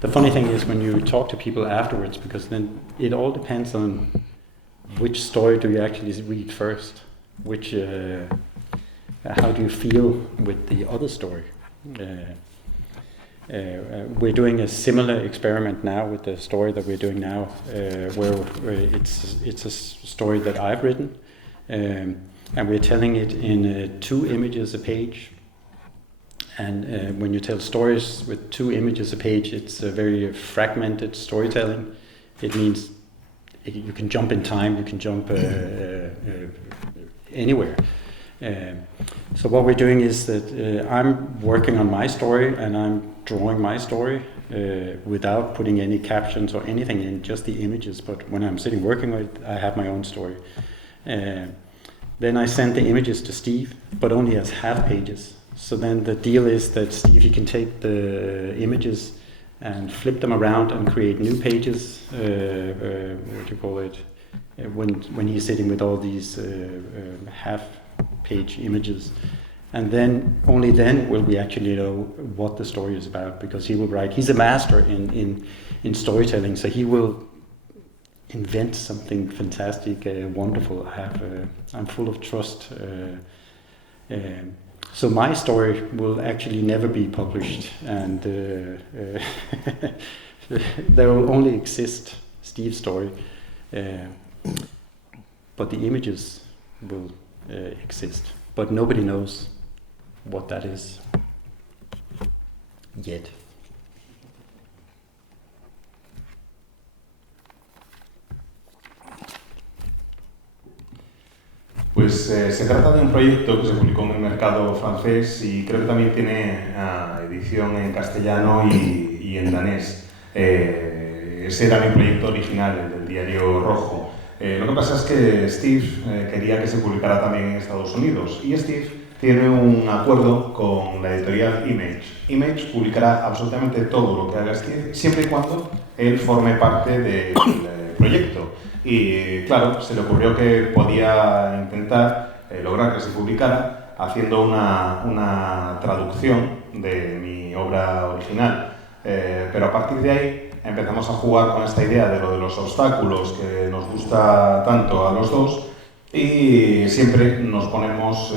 the funny thing is when you talk to people afterwards, because then it all depends on which story do you actually read first, how do you feel with the other story. We're doing a similar experiment now with the story that we're doing now, where it's a story that I've written, and we're telling it in 2 images a page. And when you tell stories with 2 images a page, it's a very fragmented storytelling. It means you can jump in time, you can jump anywhere. So what we're doing is that I'm working on my story and I'm drawing my story without putting any captions or anything in, just the images. But when I'm sitting working with it, I have my own story. Then I send the images to Steve, but only as half pages. So then the deal is that Steve, he can take the images and flip them around and create new pages, when he's sitting with all these half-page images. And then, only then will we actually know what the story is about, because he will write, he's a master in storytelling, so he will invent something fantastic, wonderful. I'm full of trust. So my story will actually never be published, and there will only exist Steve's story, but the images will exist. But nobody knows what that is yet. Pues se trata de un proyecto que se publicó en el mercado francés y creo que también tiene edición en castellano y en danés. Ese era mi proyecto original, el del Diario Rojo. Lo que pasa es que Steve quería que se publicara también en Estados Unidos y Steve tiene un acuerdo con la editorial Image. Image publicará absolutamente todo lo que haga Steve, siempre y cuando él forme parte del proyecto. Y claro, se le ocurrió que podía intentar lograr que se publicara haciendo una traducción de mi obra original. Pero a partir de ahí empezamos a jugar con esta idea de lo de los obstáculos que nos gusta tanto a los dos y siempre nos ponemos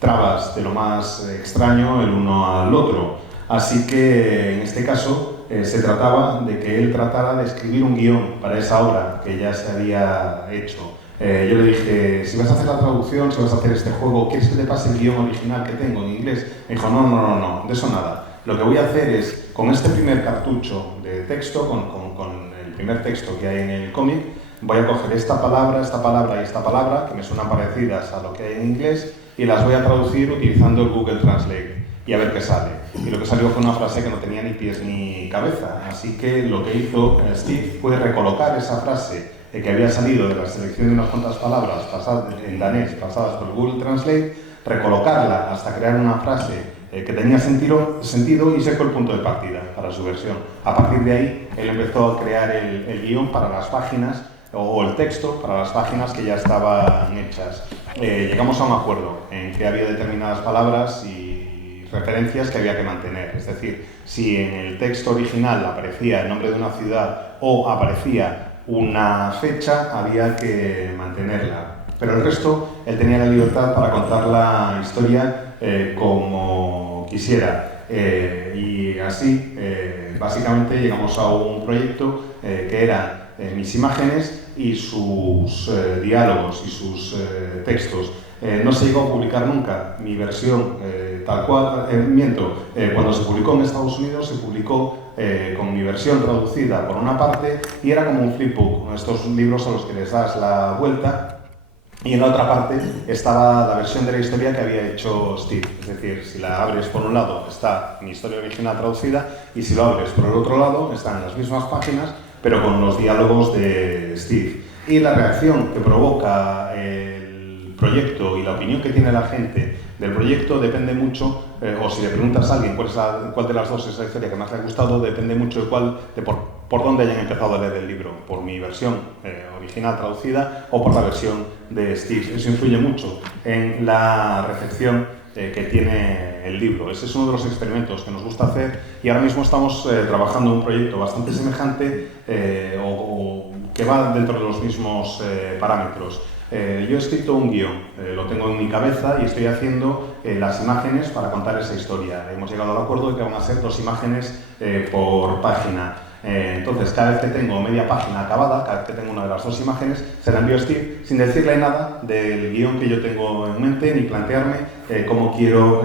trabas de lo más extraño el uno al otro. Así que en este caso se trataba de que él tratara de escribir un guión para esa obra que ya se había hecho. Yo le dije, si vas a hacer la traducción, si vas a hacer este juego, ¿quieres que te pase el guión original que tengo en inglés? Me dijo, no, de eso nada. Lo que voy a hacer es, con este primer cartucho de texto, con el primer texto que hay en el cómic, voy a coger esta palabra y esta palabra, que me suenan parecidas a lo que hay en inglés, y las voy a traducir utilizando el Google Translate y a ver qué sale. Y lo que salió fue una frase que no tenía ni pies ni cabeza. Así que lo que hizo Steve fue recolocar esa frase que había salido de la selección de unas cuantas palabras en danés pasadas por Google Translate, recolocarla hasta crear una frase que tenía sentido y ese fue el punto de partida para su versión. A partir de ahí, él empezó a crear el guión para las páginas o el texto para las páginas que ya estaban hechas. Llegamos a un acuerdo en que había determinadas palabras y referencias que había que mantener. Es decir, si en el texto original aparecía el nombre de una ciudad o aparecía una fecha, había que mantenerla. Pero el resto, él tenía la libertad para contar la historia como quisiera. Y así, básicamente, llegamos a un proyecto que era mis imágenes y sus diálogos y sus textos. No se llegó a publicar nunca mi versión tal cual, cuando se publicó en Estados Unidos se publicó con mi versión traducida por una parte y era como un flipbook, estos libros a los que les das la vuelta y en la otra parte estaba la versión de la historia que había hecho Steve, es decir, si la abres por un lado está mi historia original traducida y si lo abres por el otro lado están las mismas páginas pero con los diálogos de Steve. Y la reacción que provoca el proyecto y la opinión que tiene la gente del proyecto depende mucho, o si le preguntas a alguien cuál de las dos es la historia que más le ha gustado, depende mucho de por dónde hayan empezado a leer el libro, por mi versión original traducida o por la versión de Steve. Eso influye mucho en la recepción que tiene el libro. Ese es uno de los experimentos que nos gusta hacer y ahora mismo estamos trabajando en un proyecto bastante semejante o que va dentro de los mismos parámetros. Yo he escrito un guión, lo tengo en mi cabeza y estoy haciendo las imágenes para contar esa historia. Hemos llegado al acuerdo de que van a ser 2 imágenes por página. Entonces, cada vez que tengo media página acabada, cada vez que tengo una de las 2 imágenes, se la envío a Steve sin decirle nada del guión que yo tengo en mente ni plantearme cómo quiero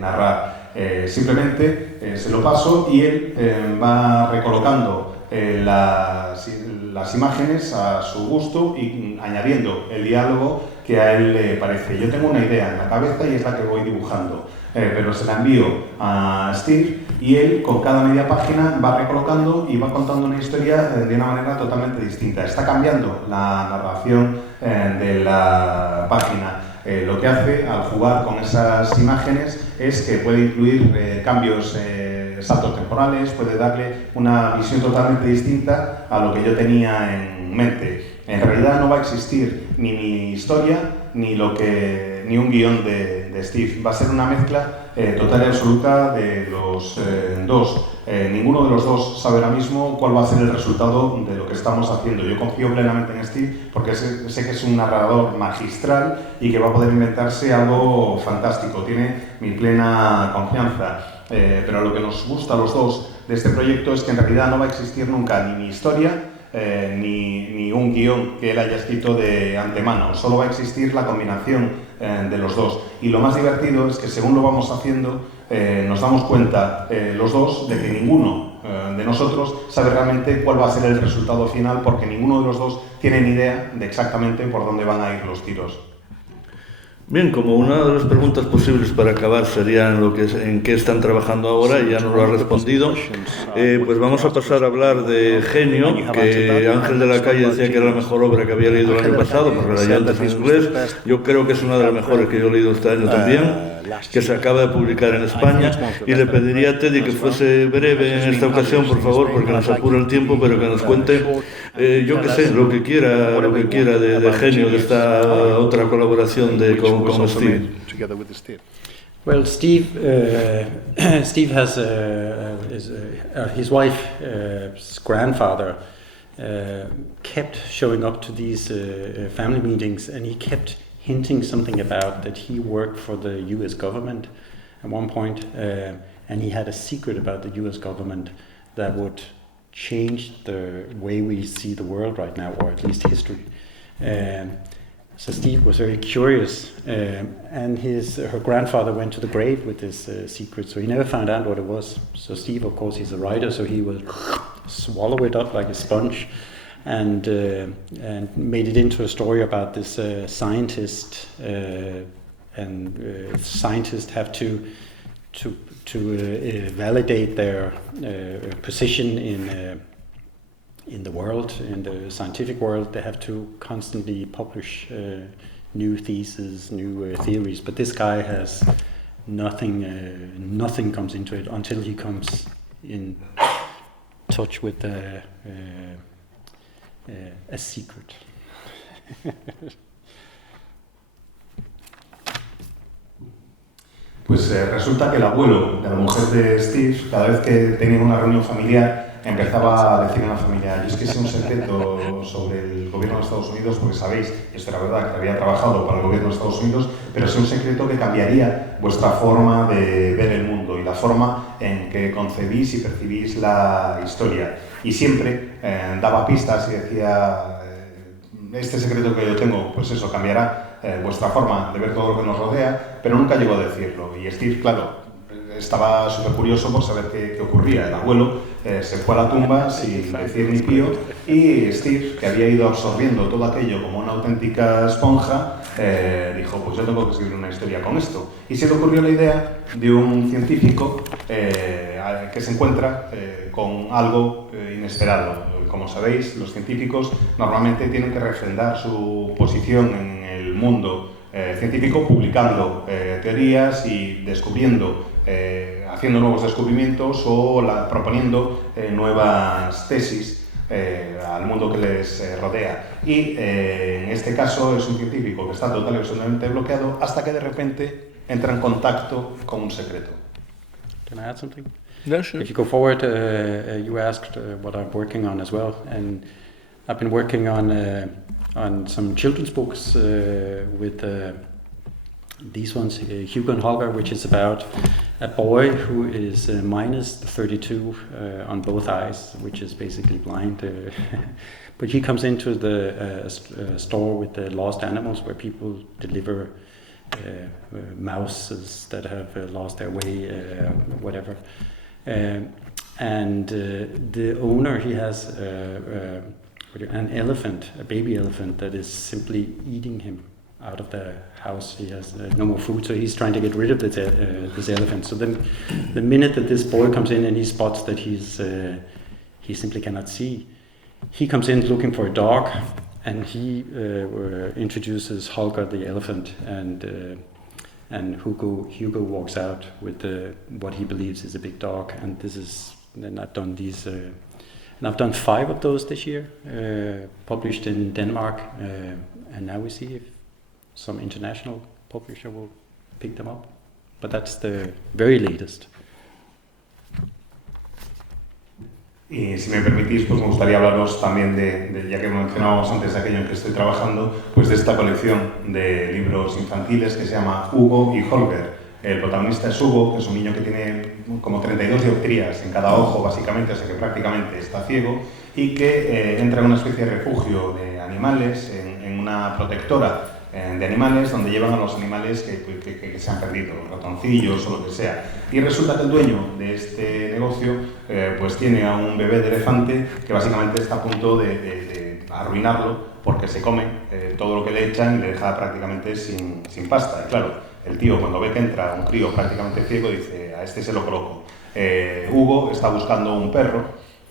narrar. Simplemente se lo paso y él va recolocando las imágenes a su gusto y añadiendo el diálogo que a él le parece. Yo tengo una idea en la cabeza y es la que voy dibujando, pero se la envío a Steve y él con cada media página va recolocando y va contando una historia de una manera totalmente distinta. Está cambiando la narración de la página. Lo que hace al jugar con esas imágenes es que puede incluir cambios, saltos temporales, puede darle una visión totalmente distinta a lo que yo tenía en mente. En realidad no va a existir ni mi historia ni un guión de Steve. Va a ser una mezcla total y absoluta de los dos. Ninguno de los dos sabe ahora mismo cuál va a ser el resultado de lo que estamos haciendo. Yo confío plenamente en Steve porque sé que es un narrador magistral y que va a poder inventarse algo fantástico. Tiene mi plena confianza. pero lo que nos gusta a los dos de este proyecto es que en realidad no va a existir nunca ni mi historia ni un guión que él haya escrito de antemano, solo va a existir la combinación de los dos. Y lo más divertido es que según lo vamos haciendo, nos damos cuenta los dos de que ninguno de nosotros sabe realmente cuál va a ser el resultado final, porque ninguno de los dos tiene ni idea de exactamente por dónde van a ir los tiros. Bien, como una de las preguntas posibles para acabar sería en qué están trabajando ahora, y ya nos lo ha respondido, pues vamos a pasar a hablar de Genio, que Ángel de la Calle decía que era la mejor obra que había leído el año pasado, porque la leía antes en inglés. Yo creo que es una de las mejores que yo he leído este año también, que se acaba de publicar en España, y le pediría a Teddy que fuese breve en esta ocasión, por favor, porque nos apura el tiempo, pero que nos cuente, yo qué sé, lo que quiera de Genio, de esta otra colaboración con Steve. Together with Steve. Well, Steve has his wife's grandfather kept showing up to these family meetings, and he kept hinting something about that he worked for the U.S. government at one point, and he had a secret about the U.S. government that would change the way we see the world right now, or at least history. So Steve was very curious, and her grandfather went to the grave with this secret, so he never found out what it was. So Steve, of course, he's a writer, so he would swallow it up like a sponge, and made it into a story about this scientist, and scientists have to validate their position in the world, in the scientific world. They have to constantly publish new theses, new theories. But this guy has nothing comes into it until he comes in touch with a secret. Pues resulta que el abuelo de la mujer de Steve, cada vez que tenía una reunión familiar, empezaba a decir a la familia: yo es que sé un secreto sobre el gobierno de Estados Unidos, porque sabéis, esto era verdad, que había trabajado para el gobierno de Estados Unidos, pero es un secreto que cambiaría vuestra forma de ver el mundo y la forma en que concebís y percibís la historia. Y siempre daba pistas y decía: este secreto que yo tengo, pues eso, cambiará vuestra forma de ver todo lo que nos rodea, pero nunca llegó a decirlo. Y Steve, claro, estaba súper curioso por saber qué ocurría. El abuelo se fue a la tumba sin decir ni pío, y Steve, que había ido absorbiendo todo aquello como una auténtica esponja, dijo: pues yo tengo que escribir una historia con esto. Y se le ocurrió la idea de un científico que se encuentra con algo inesperado. Como sabéis, los científicos normalmente tienen que refrendar su posición en el mundo científico publicando teorías y descubriendo, haciendo nuevos descubrimientos o proponiendo nuevas tesis al mundo que les rodea. Y en este caso es un científico que está total y absolutamente bloqueado hasta que de repente entra en contacto con un secreto. Can I add something? No, sure. If you go forward, you asked what I'm working on as well, and I've been working on some children's books with these ones, Hugo and Holger, which is about a boy who is minus 32 on both eyes, which is basically blind. But he comes into the store with the lost animals, where people deliver mouses that have lost their way, whatever. And the owner, he has an elephant, a baby elephant, that is simply eating him out of the house. He has no more food, so he's trying to get rid of this elephant. So then, the minute that this boy comes in and he spots that he simply cannot see, he comes in looking for a dog, and he introduces Holger the elephant, and Hugo walks out with what he believes is a big dog. And then I've done these, and I've done 5 of those this year, published in Denmark, and now we see if some international publisher will pick them up. But that's the very latest. Y si me permitís, pues me gustaría hablaros también ya que mencionábamos antes de aquello en que estoy trabajando, pues de esta colección de libros infantiles que se llama Hugo y Holger. El protagonista es Hugo, que es un niño que tiene como 32 dioptrías en cada ojo, básicamente, o sea que prácticamente está ciego, y que entra en una especie de refugio de animales, en una protectora de animales, donde llevan a los animales que se han perdido, ratoncillos o lo que sea. Y resulta que el dueño de este negocio pues tiene a un bebé de elefante que básicamente está a punto de arruinarlo, porque se come todo lo que le echan y le deja prácticamente sin pasta. Y claro, el tío, cuando ve que entra un crío prácticamente ciego, dice: a este se lo coloco. Hugo está buscando un perro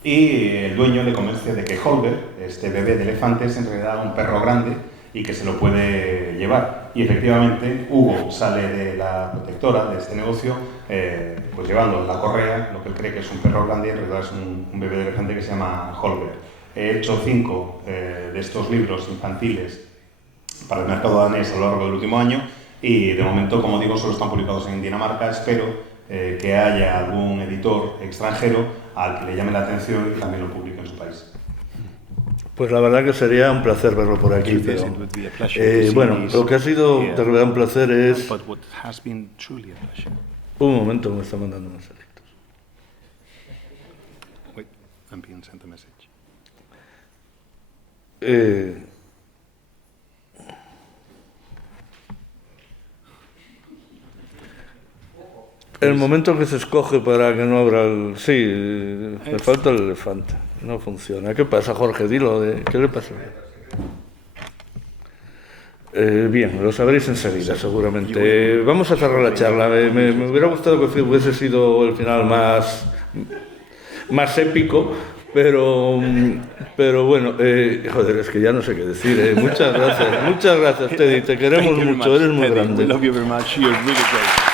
y el dueño le convence de que Holger, este bebé de elefante, es en realidad un perro grande y que se lo puede llevar. Y efectivamente, Hugo sale de la protectora de este negocio pues llevando la correa, lo que él cree que es un perro grande, y en realidad es un bebé de elefante que se llama Holger. He hecho 5 de estos libros infantiles para el mercado danés a lo largo del último año, y de momento, como digo, solo están publicados en Dinamarca. Espero que haya algún editor extranjero al que le llame la atención y también lo publique en su país. Pues la verdad que sería un placer verlo por aquí, pero bueno, lo que ha sido de verdad un placer es... Un momento, me está mandando mensajitos. Wait, I'm being sent a message. El momento que se escoge para que no abra el... Sí, me falta el elefante. No funciona. ¿Qué pasa, Jorge? Dilo. ¿Qué le pasa? Bien, lo sabréis enseguida, seguramente. Vamos a cerrar la charla. Me hubiera gustado que hubiese sido el final más épico, pero bueno, joder, es que ya no sé qué decir. Muchas gracias, Teddy. Te queremos mucho, eres muy grande. We love you very much. You're really great.